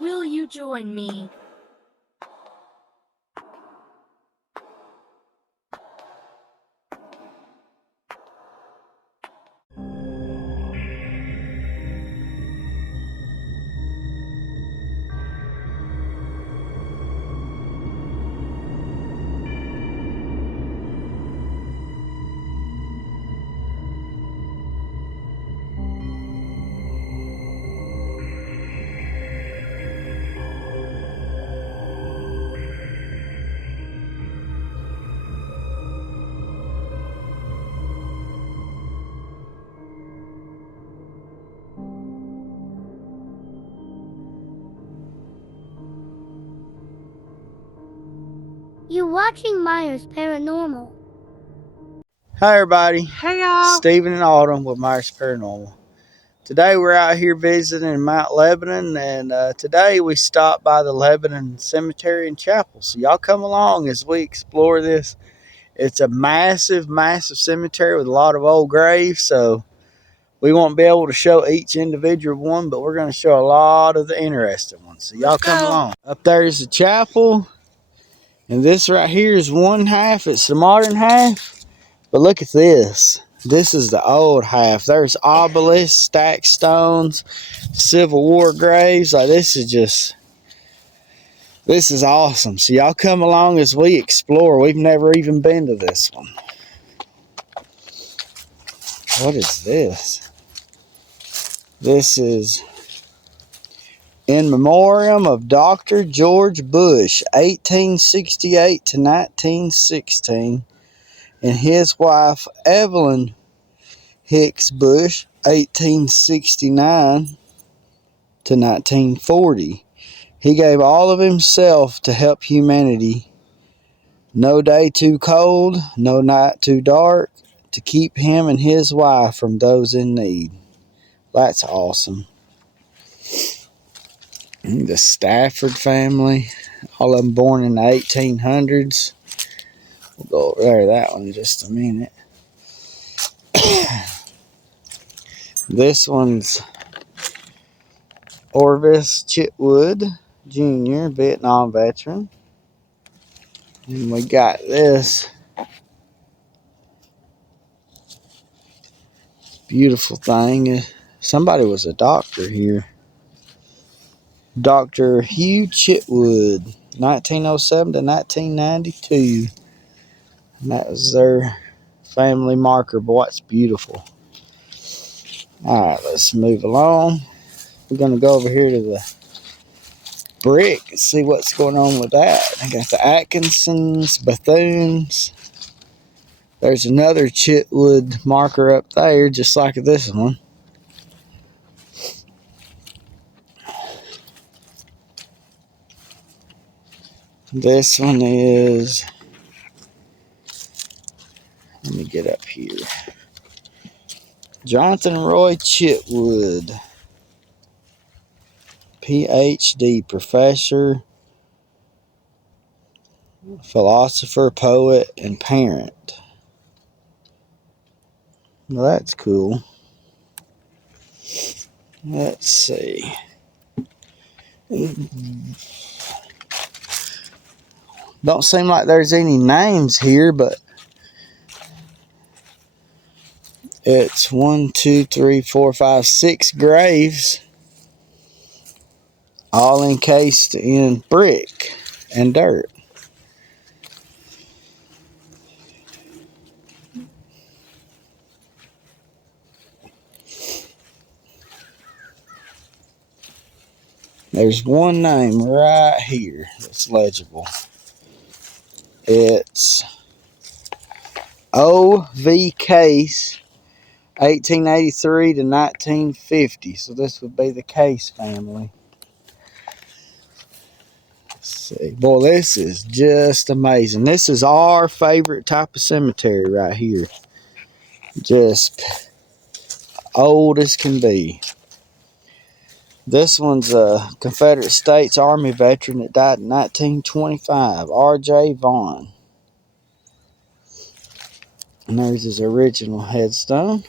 Will you join me? You're watching Myers Paranormal. Hi everybody, Hey y'all. Stephen and Autumn with Myers Paranormal. Today we're out here visiting Mount Lebanon, and today we stopped by the Lebanon Cemetery and Chapel. So y'all come along as we explore this. It's a massive, massive cemetery with a lot of old graves, so we won't be able to show each individual one, but we're going to show a lot of the interesting ones. So y'all come along. Up there is the chapel, and this right here is one half. It's the modern half. But look at this. This is the old half. There's obelisks, stacked stones, Civil War graves. Like, this is awesome. So y'all come along as we explore. We've never even been to this one. What is this? This is in memoriam of Dr. George Bush, 1868 to 1916, and his wife Evelyn Hicks Bush, 1869 to 1940. He gave all of himself to help humanity. No day too cold, no night too dark, to keep him and his wife from those in need. That's awesome. The Stafford family, all of them born in the 1800s. We'll go over there to that one in just a minute. This one's Orvis Chitwood Jr., Vietnam veteran. And we got this beautiful thing. Somebody was a doctor here. Dr. Hugh Chitwood, 1907 to 1992. And that was their family marker. Boy, it's beautiful. Alright, let's move along. We're going to go over here to the brick and see what's going on with that. I got the Atkinsons, Bethunes. There's another Chitwood marker up there, just like this one. This one is, let me get up here. Jonathan Roy Chitwood, PhD, professor, philosopher, poet, and parent. Well, that's cool. Let's see. Don't seem like there's any names here, but it's 1, 2, 3, 4, 5, 6 graves, all encased in brick and dirt. There's one name right here that's legible. It's O.V. Case, 1883 to 1950. So this would be the Case family. Let's see. Boy, this is just amazing. This is our favorite type of cemetery right here. Just old as can be. This one's a Confederate States Army veteran that died in 1925, R.J. Vaughn. And there's his original headstone.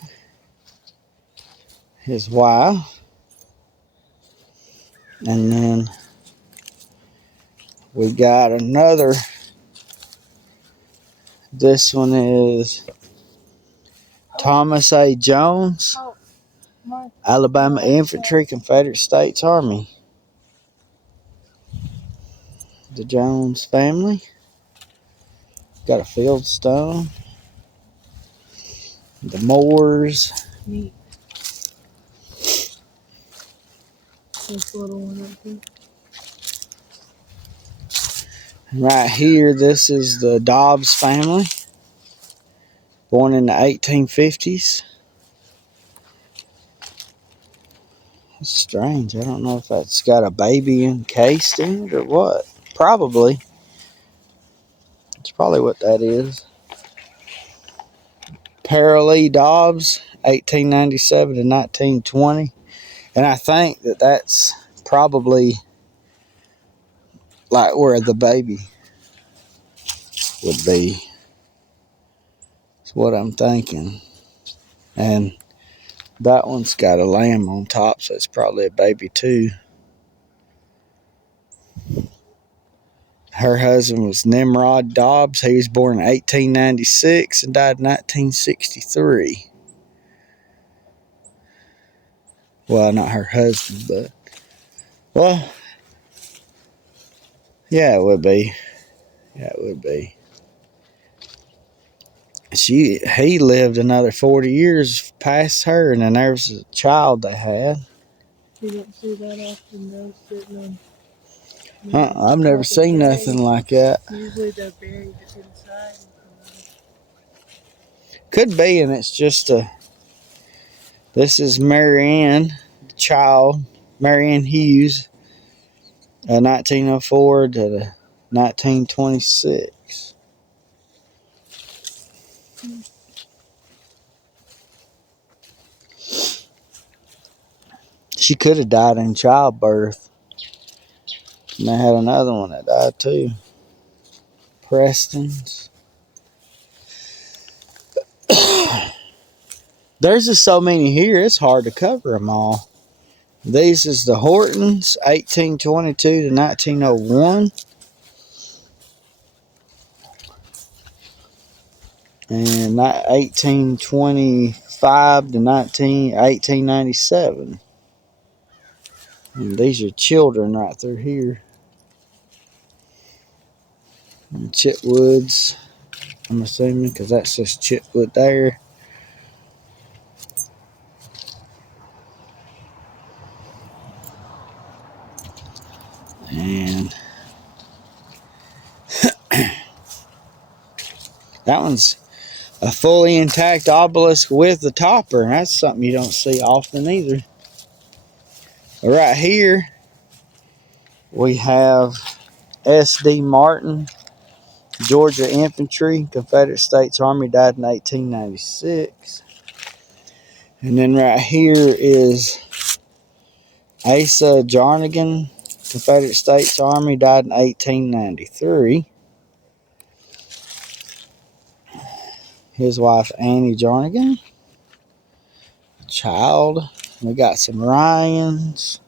His wife. And then we got another. This one is Thomas A. Jones, Alabama Infantry, Confederate States Army. The Jones family. Got a fieldstone. The Moores. Neat. This little one up here. Right here, this is the Dobbs family. Born in the 1850s. It's strange. I don't know if that's got a baby encased in it or what. Probably. It's probably what that is. Paralee Dobbs, 1897 to 1920. And I think that that's probably like where the baby would be. That's what I'm thinking. And that one's got a lamb on top, so it's probably a baby too. Her husband was Nimrod Dobbs. He was born in 1896 and died in 1963. Well, not her husband, but... Well, yeah, it would be. Yeah, it would be. He lived another 40 years past her, and then there was a child they had. You don't see that often, though, sitting on... I've never seen nothing like that. Usually they're buried inside. Could be, and it's just a... This is Marianne, the child, Marianne Hughes, 1904 to 1926. She could have died in childbirth. And they had another one that died too. Preston's. There's just so many here, it's hard to cover them all. These is the Hortons, 1822 to 1901. And 1825 to 1897. And these are children right through here. And Chitwoods, I'm assuming, because that's just Chitwood there. And that one's a fully intact obelisk with the topper. And that's something you don't see often either. Right here, we have S.D. Martin, Georgia Infantry, Confederate States Army, died in 1896. And then right here is Asa Jarnigan, Confederate States Army, died in 1893. His wife, Annie Jarnigan. Child. We got some Ryans.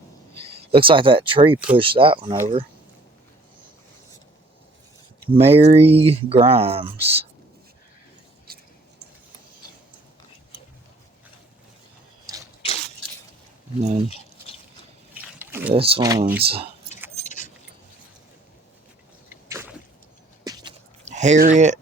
Looks like that tree pushed that one over. Mary Grimes. And then this one's Harriet.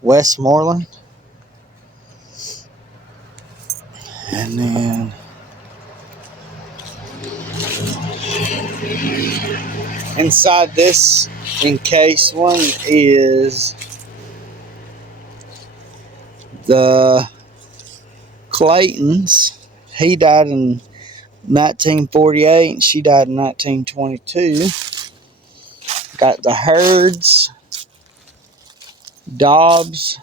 Westmoreland. And then inside this encased one is the Claytons. He died in 1948 and she died in 1922. Got the Herds, Dobbs,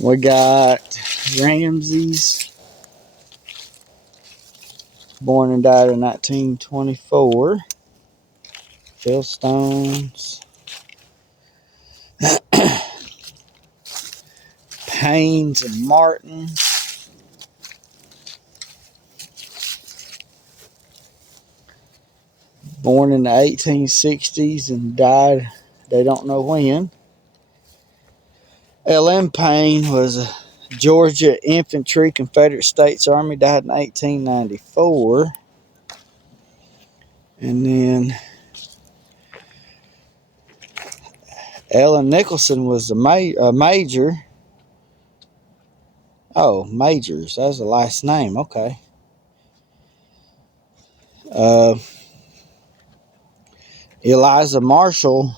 we got Ramses, Born and died in 1924. Phil Stones. Haynes and Martin. Born in the 1860s and died, they don't know when. L.M. Payne was a Georgia Infantry, Confederate States Army, died in 1894. And then Ellen Nicholson was a major. Oh, Majors. That was the last name. Okay. Eliza Marshall,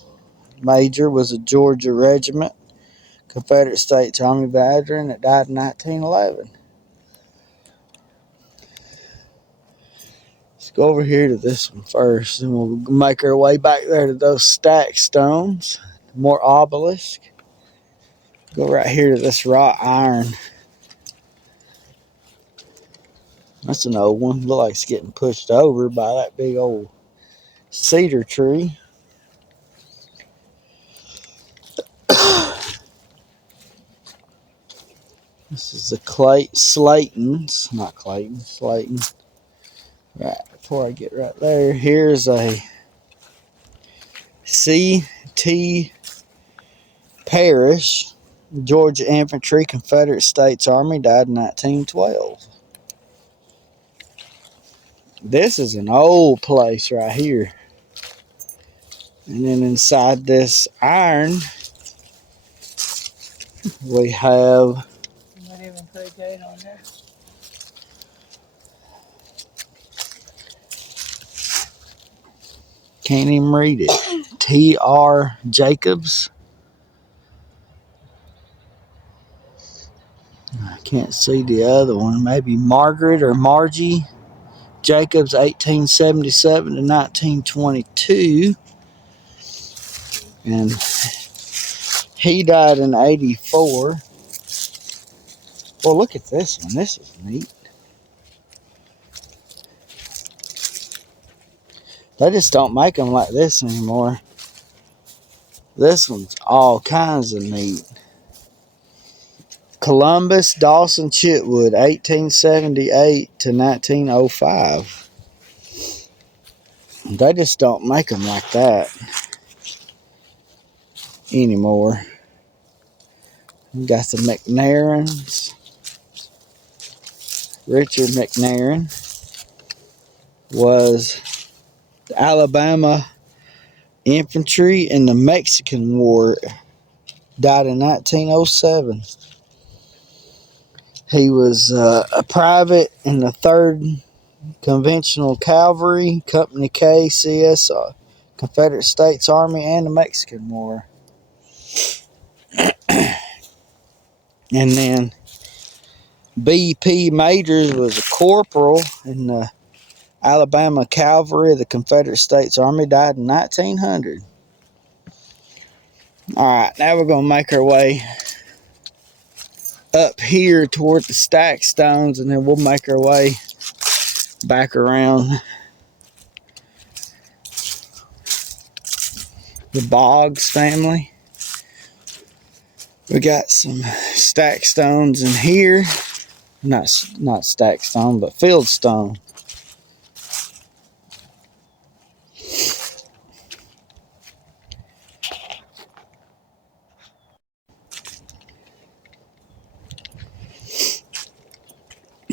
Major, was a Georgia Regiment, Confederate States Army veteran that died in 1911. Let's go over here to this one first, and we'll make our way back there to those stack stones, more obelisk. Go right here to this wrought iron. That's an old one. Looks like it's getting pushed over by that big old cedar tree. This is the Slayton's, not Clayton, Slayton. Right, before I get right there, here's a C.T. Parrish, Georgia Infantry, Confederate States Army, died in 1912. This is an old place right here. And then inside this iron, we have. You might even put a date on there. Can't even read it. T.R. Jacobs. I can't see the other one. Maybe Margaret or Margie Jacobs, 1877 to 1922. And he died in 84. Well, look at this one. This is neat. They just don't make them like this anymore. This one's all kinds of neat. Columbus Dawson Chitwood, 1878 to 1905. They just don't make them like that anymore. We got the McNairns. Richard McNairan was the Alabama Infantry in the Mexican War. Died in 1907. He was a private in the 3rd Conventional Cavalry, Company K, CS, Confederate States Army, and the Mexican War. And then B.P. Majors was a corporal in the Alabama Cavalry of the Confederate States Army, died in 1900. Alright, now we're going to make our way up here toward the stack stones, and then we'll make our way back around the Boggs family. We got some stack stones in here. Not stack stone, but field stone.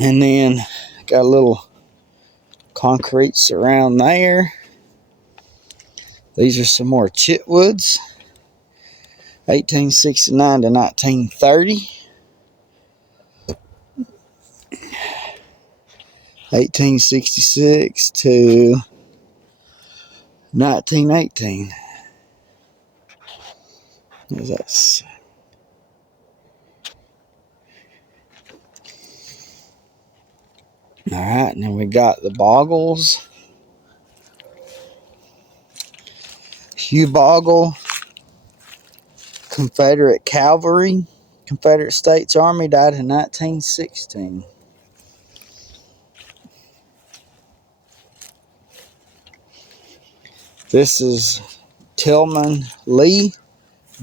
And then got a little concrete surround there. These are some more Chitwoods. 1869 to 1930. 1866 to 1918. That's all right. And then we got the Boggles. Hugh Boggle, Confederate Cavalry, Confederate States Army, died in 1916. This is Tillman Lee,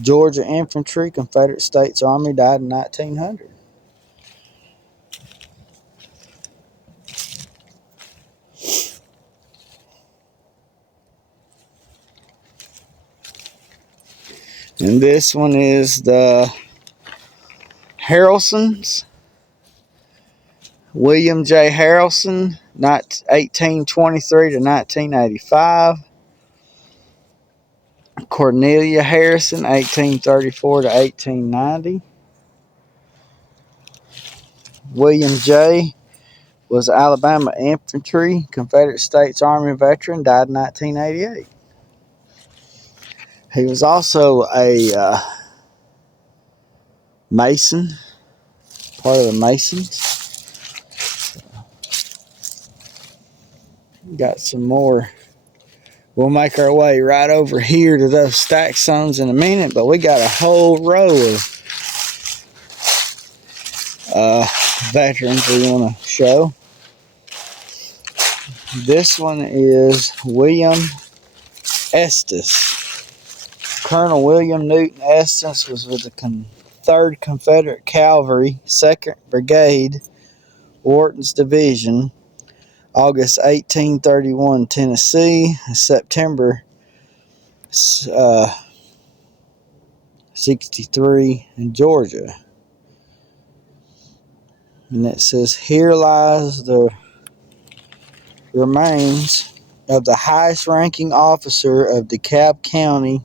Georgia Infantry, Confederate States Army, died in 1900. And this one is the Harrelsons. William J. Harrelson, 1823 to 1985. Cornelia Harrison, 1834 to 1890. William J. was Alabama Infantry, Confederate States Army veteran, died in 1988. He was also a Mason, part of the Masons. Got some more. We'll make our way right over here to those stack zones in a minute, but we got a whole row of veterans we want to show. This one is William Estes. Colonel William Newton Estes was with the 3rd Confederate Cavalry, 2nd Brigade, Wharton's Division, August 1831, Tennessee, September 63 in Georgia. And it says, here lies the remains of the highest ranking officer of DeKalb County,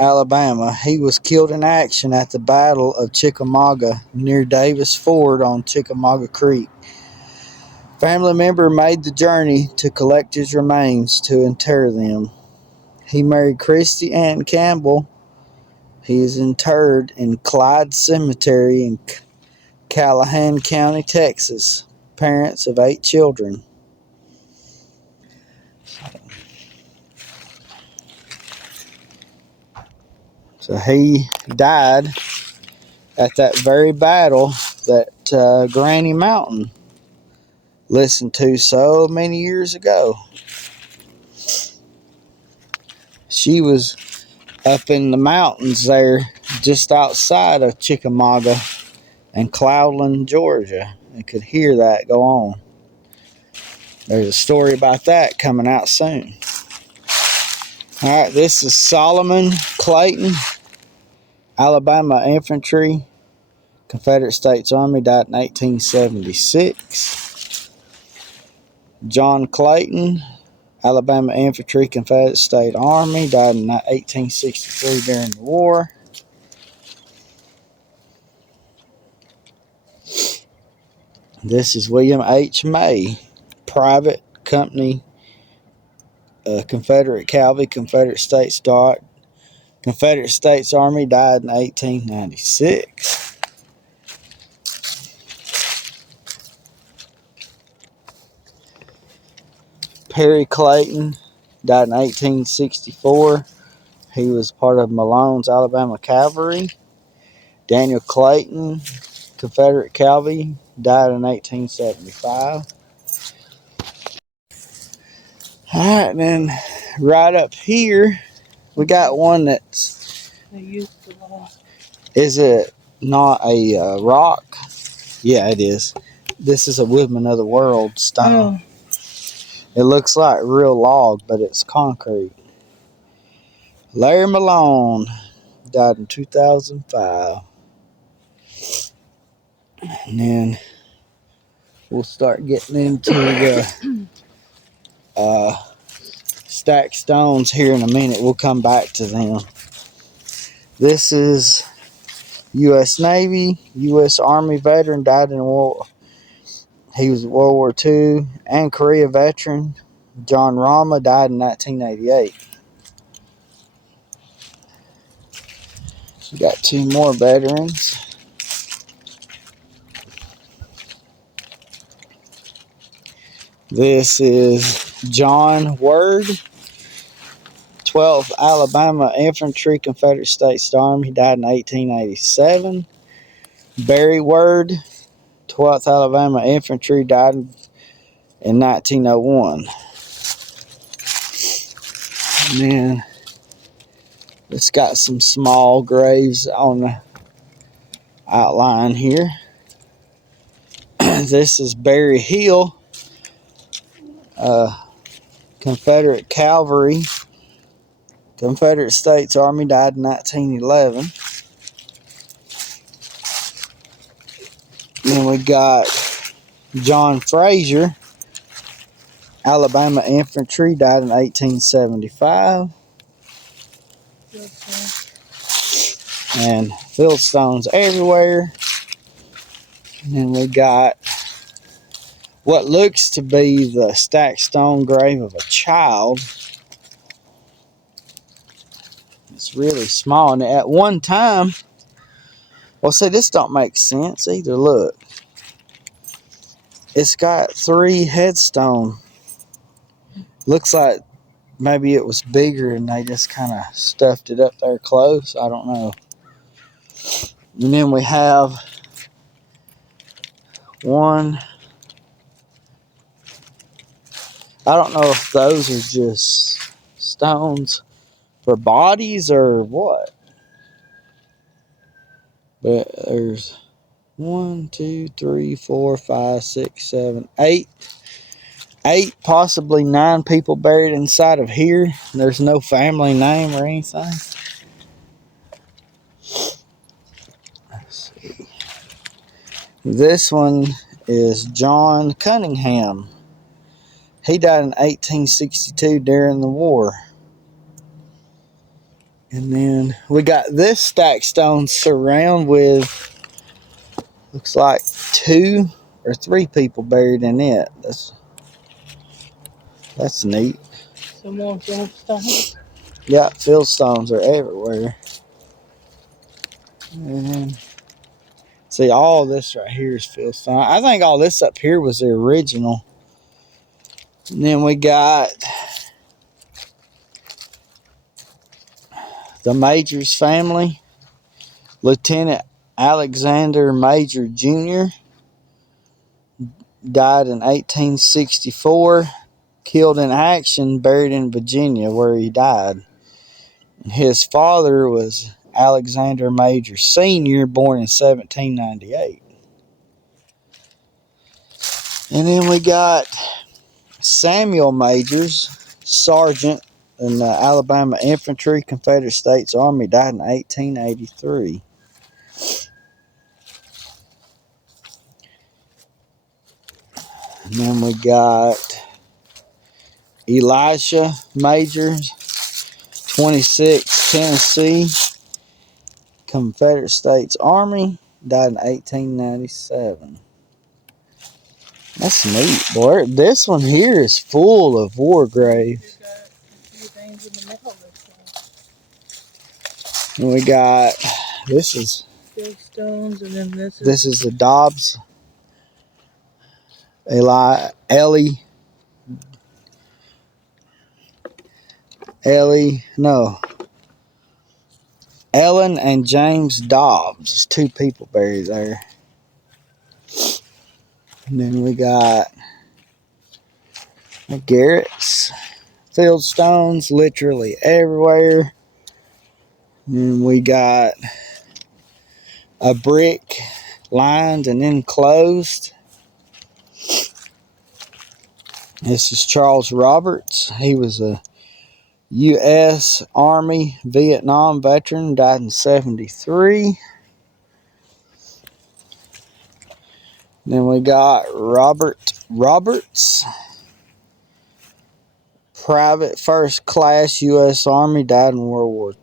Alabama. He was killed in action at the Battle of Chickamauga near Davis Ford on Chickamauga Creek. Family member made the journey to collect his remains to inter them. He married Christy Ann Campbell. He is interred in Clyde Cemetery in Callahan County, Texas. Parents of 8 children. So he died at that very battle that Granny Mountain listened to so many years ago. She was up in the mountains there just outside of Chickamauga and Cloudland, Georgia, and could hear that go on. There's a story about that coming out soon. All right, this is Solomon Clayton, Alabama Infantry, Confederate States Army, died in 1876. John Clayton, Alabama Infantry, Confederate States Army, died in 1863 during the war. This is William H. May, Private Company, Confederate Cavalry, Confederate States Army, died in 1896. Perry Clayton died in 1864. He was part of Malone's Alabama Cavalry. Daniel Clayton, Confederate Cavalry, died in 1875. All right, then right up here, we got one that's. They used to lie. Is it not a rock? Yeah, it is. This is a Woodman of the World stone. Oh. It looks like real log, but it's concrete. Larry Malone died in 2005. And then we'll start getting into the stacked stones here in a minute. We'll come back to them. This is U.S. Navy, U.S. Army veteran, died in war. He was World War II and Korea veteran. John Rama died in 1988. We got 2 more veterans. This is John Word, 12th Alabama Infantry, Confederate States Army, died in 1887. Barry Word, 12th Alabama Infantry, died in 1901. And then it's got some small graves on the outline here. This is Berry Hill, Confederate Cavalry. Confederate States Army, died in 1911. Then we got John Frazier, Alabama Infantry, died in 1875. And fieldstones everywhere. And then we got what looks to be the stacked stone grave of a child. It's really small. And at one time, well, see, this don't make sense either. Look, it's got 3 headstones. Looks like maybe it was bigger and they just kind of stuffed it up there close. I don't know. And then we have one. I don't know if those are just stones for bodies or what. But there's 1, 2, 3, 4, 5, 6, 7, 8. 8, possibly 9 people buried inside of here. There's no family name or anything. Let's see. This one is John Cunningham. He died in 1862 during the war. And then we got this stacked stone surround with, looks like 2 or 3 people buried in it. That's neat. Some more fieldstones. Yeah, fieldstones are everywhere. And see, all this right here is fieldstone. I think all this up here was the original. And then we got the Major's family. Lieutenant Alexander Major Jr. died in 1864. Killed in action, buried in Virginia where he died. His father was Alexander Major Sr., born in 1798. And then we got Samuel Majors, Sergeant in the Alabama Infantry, Confederate States Army, died in 1883. And then we got Elisha Majors, 26, Tennessee, Confederate States Army, died in 1897. That's neat, boy. This one here is full of war graves. And we got, this is Fieldstones, and then this is the Dobbs, Ellen and James Dobbs. There's 2 people buried there. And then we got Garrett's fieldstones, literally everywhere. And we got a brick lined and enclosed. This is Charles Roberts. He was a U.S. Army Vietnam veteran, died in 73. Then we got Robert Roberts, Private First Class U.S. Army, died in World War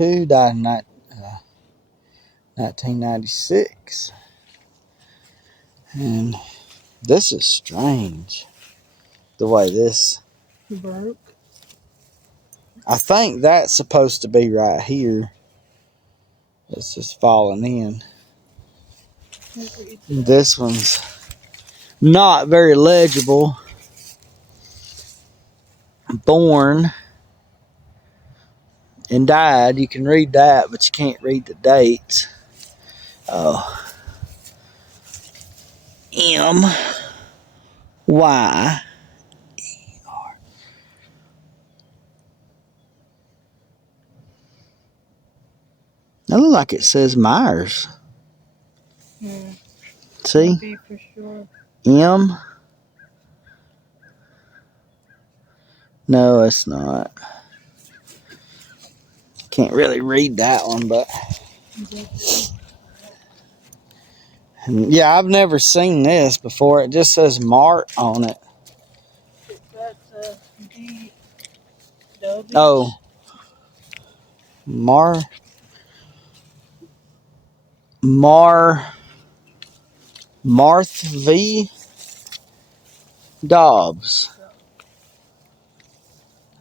II, died in 1996. And this is strange, the way this broke. I think that's supposed to be right here. It's just falling in. This one's not very legible. Born and died. You can read that, but you can't read the dates. Oh. M-Y-E-R. It looks like it says Myers. See? Can't be for sure. M? No, it's not. Can't really read that one, but yeah, I've never seen this before. It just says Mart on it. That's D. Oh, Marth V. Dobbs.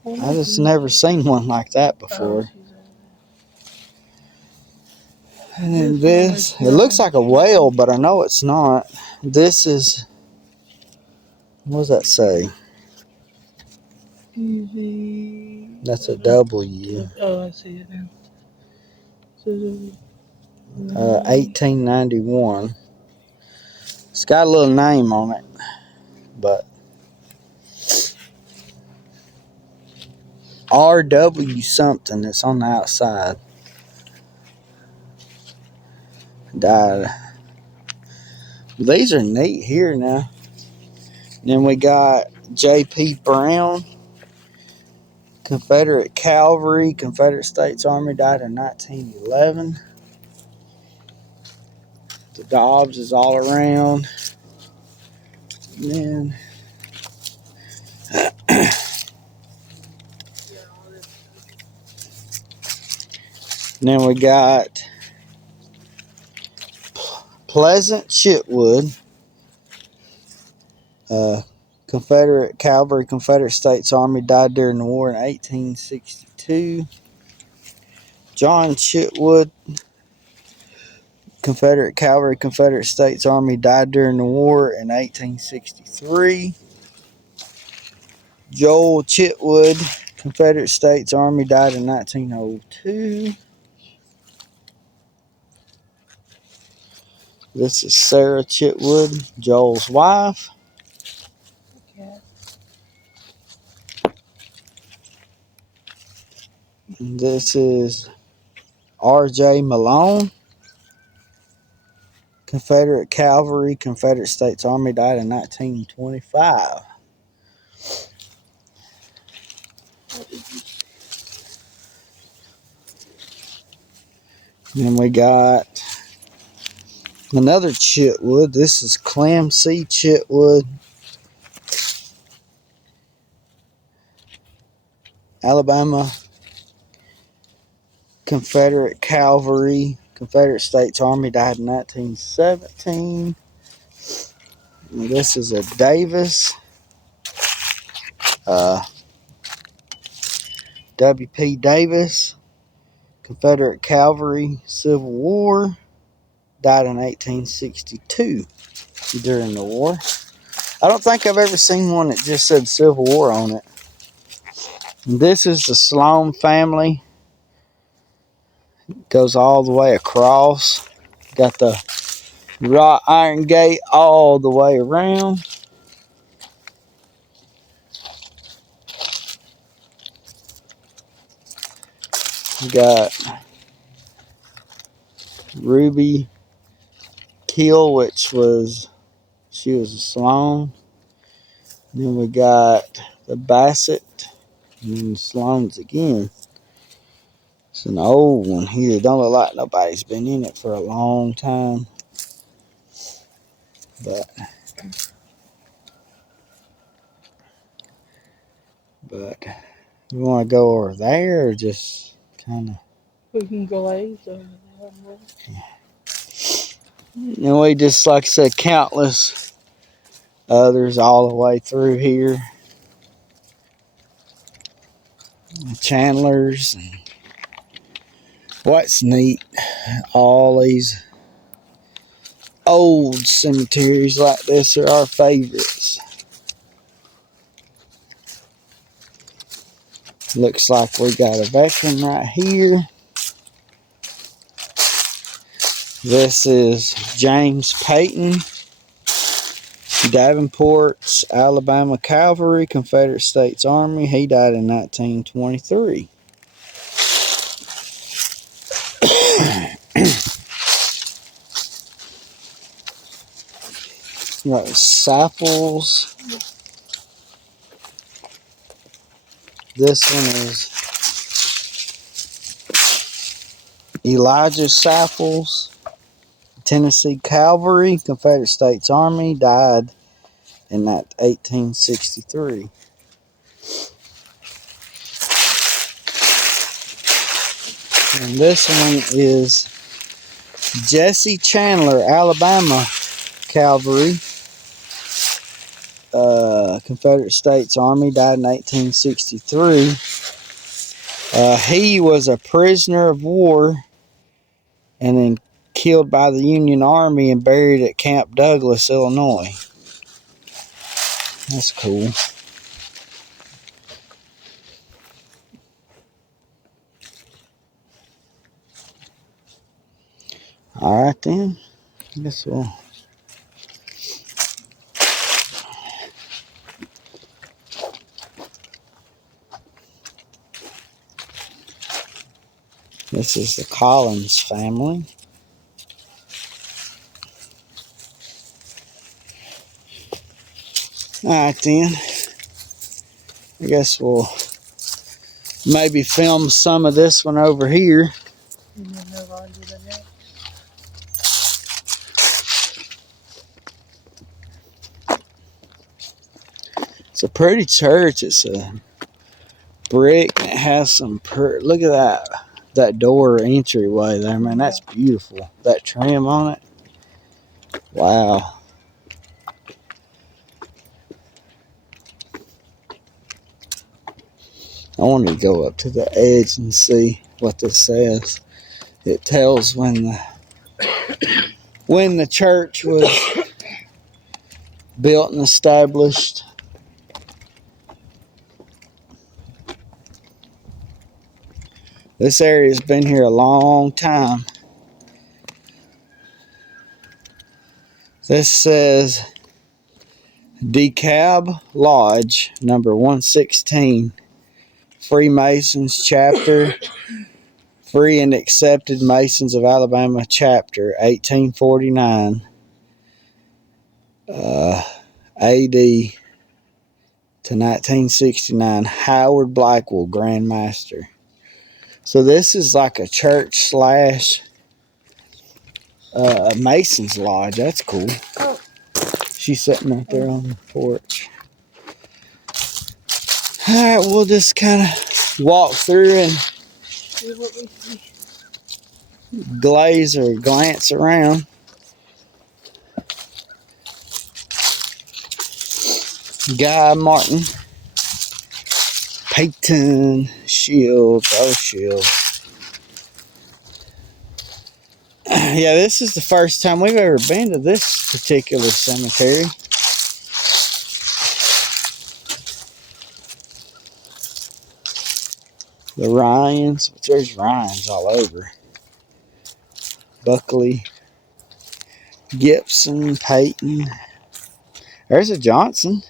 I just never seen one like that before. And then this, it looks like a whale, but I know it's not. This is, what does that say? That's a W. Oh, I see it now. 1891. It's got a little name on it, but RW something that's on the outside. Died. These are neat here now. Then we got J.P. Brown, Confederate Cavalry, Confederate States Army, died in 1911. The Dobbs is all around. And then we got Pleasant Chitwood, Confederate Cavalry, Confederate States Army, died during the war in 1862. John Chitwood, Confederate Cavalry, Confederate States Army, died during the war in 1863. Joel Chitwood, Confederate States Army, died in 1902. This is Sarah Chitwood, Joel's wife. This is R.J. Malone, Confederate Cavalry, Confederate States Army, died in 1925. Then we got another Chitwood. This is Clem C. Chitwood, Alabama Confederate Cavalry, Confederate States Army, died in 1917. And this is a Davis, W.P. Davis, Confederate Cavalry, Civil War, died in 1862 during the war. I don't think I've ever seen one that just said Civil War on it. And this is the Sloan family. Goes all the way across. Got the wrought iron gate all the way around. Got Ruby Keel, which was, she was a Sloan. Then we got the Bassett and the Sloans again. It's an old one here. Don't look like nobody's been in it for a long time. But you want to go over there or just kind of? We can glaze over there. And we just, like I said, countless others all the way through here. Chandlers. And what's neat, all these old cemeteries like this are our favorites. Looks like we got a veteran right here. This is James Payton, Davenport's Alabama Cavalry, Confederate States Army. He died in 1923. Got Sapples. This one is Elijah Sapples, Tennessee Cavalry, Confederate States Army, died in that 1863. And this one is Jesse Chandler, Alabama Cavalry, Confederate States Army, died in 1863. He was a prisoner of war and then killed by the Union Army and buried at Camp Douglas, Illinois. That's cool. All right then. I guess we'll. This is the Collins family. All right then. I guess we'll maybe film some of this one over here. It's a pretty church. It's a brick and it has some look at that door entryway there, man. That's beautiful. That trim on it. Wow. I want to go up to the edge and see what this says. It tells when the church was built and established. This area's been here a long time. This says DeKalb Lodge, number 116, Freemasons Chapter, Free and Accepted Masons of Alabama Chapter, 1849, AD to 1969, Howard Blackwell, Grand Master. So this is like a church slash Mason's Lodge. That's cool. She's sitting right there on the porch. Alright, we'll just kind of walk through and glaze or glance around. Guy Martin, Peyton, Shields, Shields. Yeah, this is the first time we've ever been to this particular cemetery. The Ryans, there's Ryans all over. Buckley, Gibson, Peyton. There's a Johnson.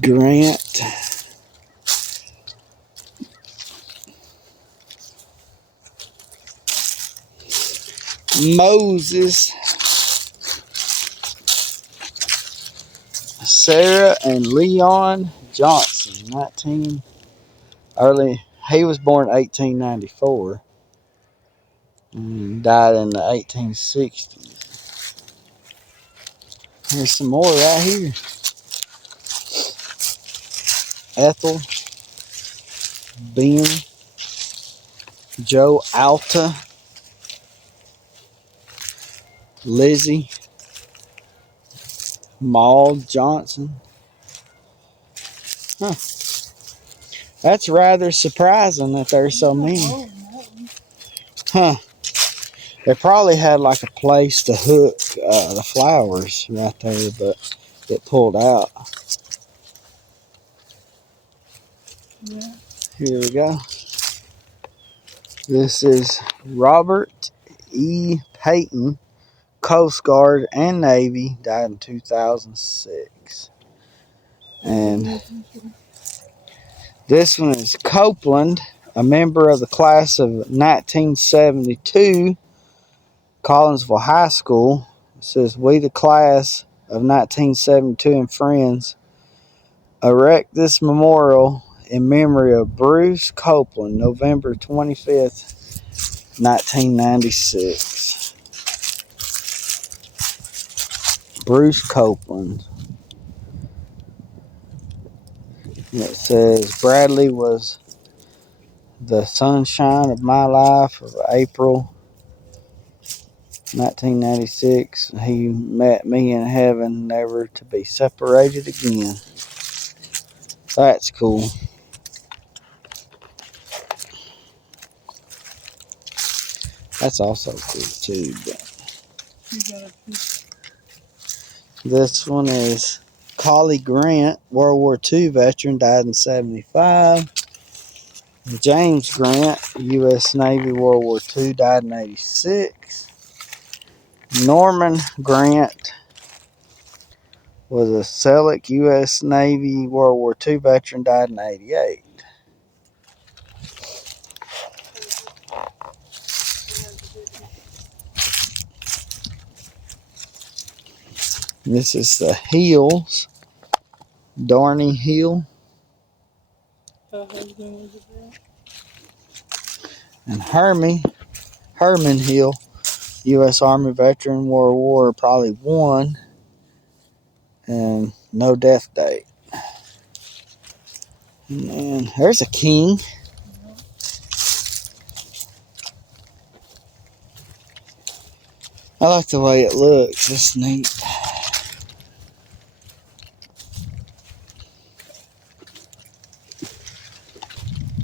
Grant. Moses. Sarah and Leon Johnson, he was born in 1894 and died in the 1860s. There's some more right here. Ethel, Ben, Joe Alta, Lizzie, Maud Johnson. Huh. That's rather surprising that there's so many. Huh. They probably had like a place to hook the flowers right there, but it pulled out. Yeah. Here we go. This is Robert E. Payton, Coast Guard and Navy, died in 2006. And this one is Copeland, a member of the class of 1972, Collinsville High School. It says, we the class of 1972 and friends erect this memorial in memory of Bruce Copeland, November 25th, 1996. Bruce Copeland. And it says, Bradley was the sunshine of my life of April 1996. He met me in heaven, never to be separated again. That's cool. That's also cool too. But this one is Collie Grant, World War II veteran, died in 75. James Grant, U.S. Navy, World War II, died in 86. Norman Grant was a Select U.S. Navy, World War II veteran, died in 88. This is the Hills, Darney Hill. And Herman Hill, U.S. Army veteran, World War probably one, and no death date. And there's a king. I like the way it looks. It's neat.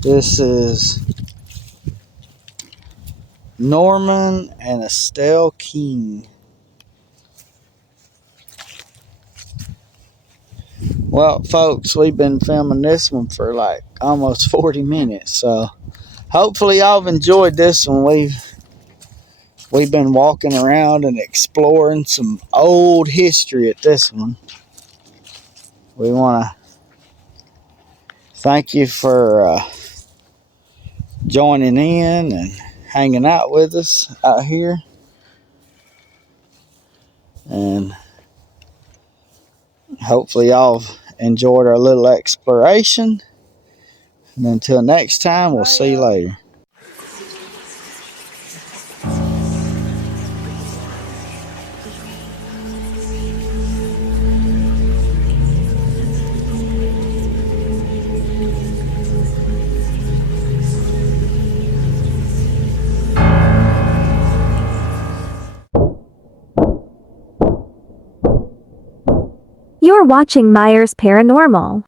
This is Norman and Estelle King. Well, folks, we've been filming this one for like almost 40 minutes. So hopefully y'all have enjoyed this one. We've been walking around and exploring some old history at this one. We want to thank you for joining in and hanging out with us out here. And hopefully y'all enjoyed our little exploration. And until next time, we'll see you later. You're watching Myers Paranormal.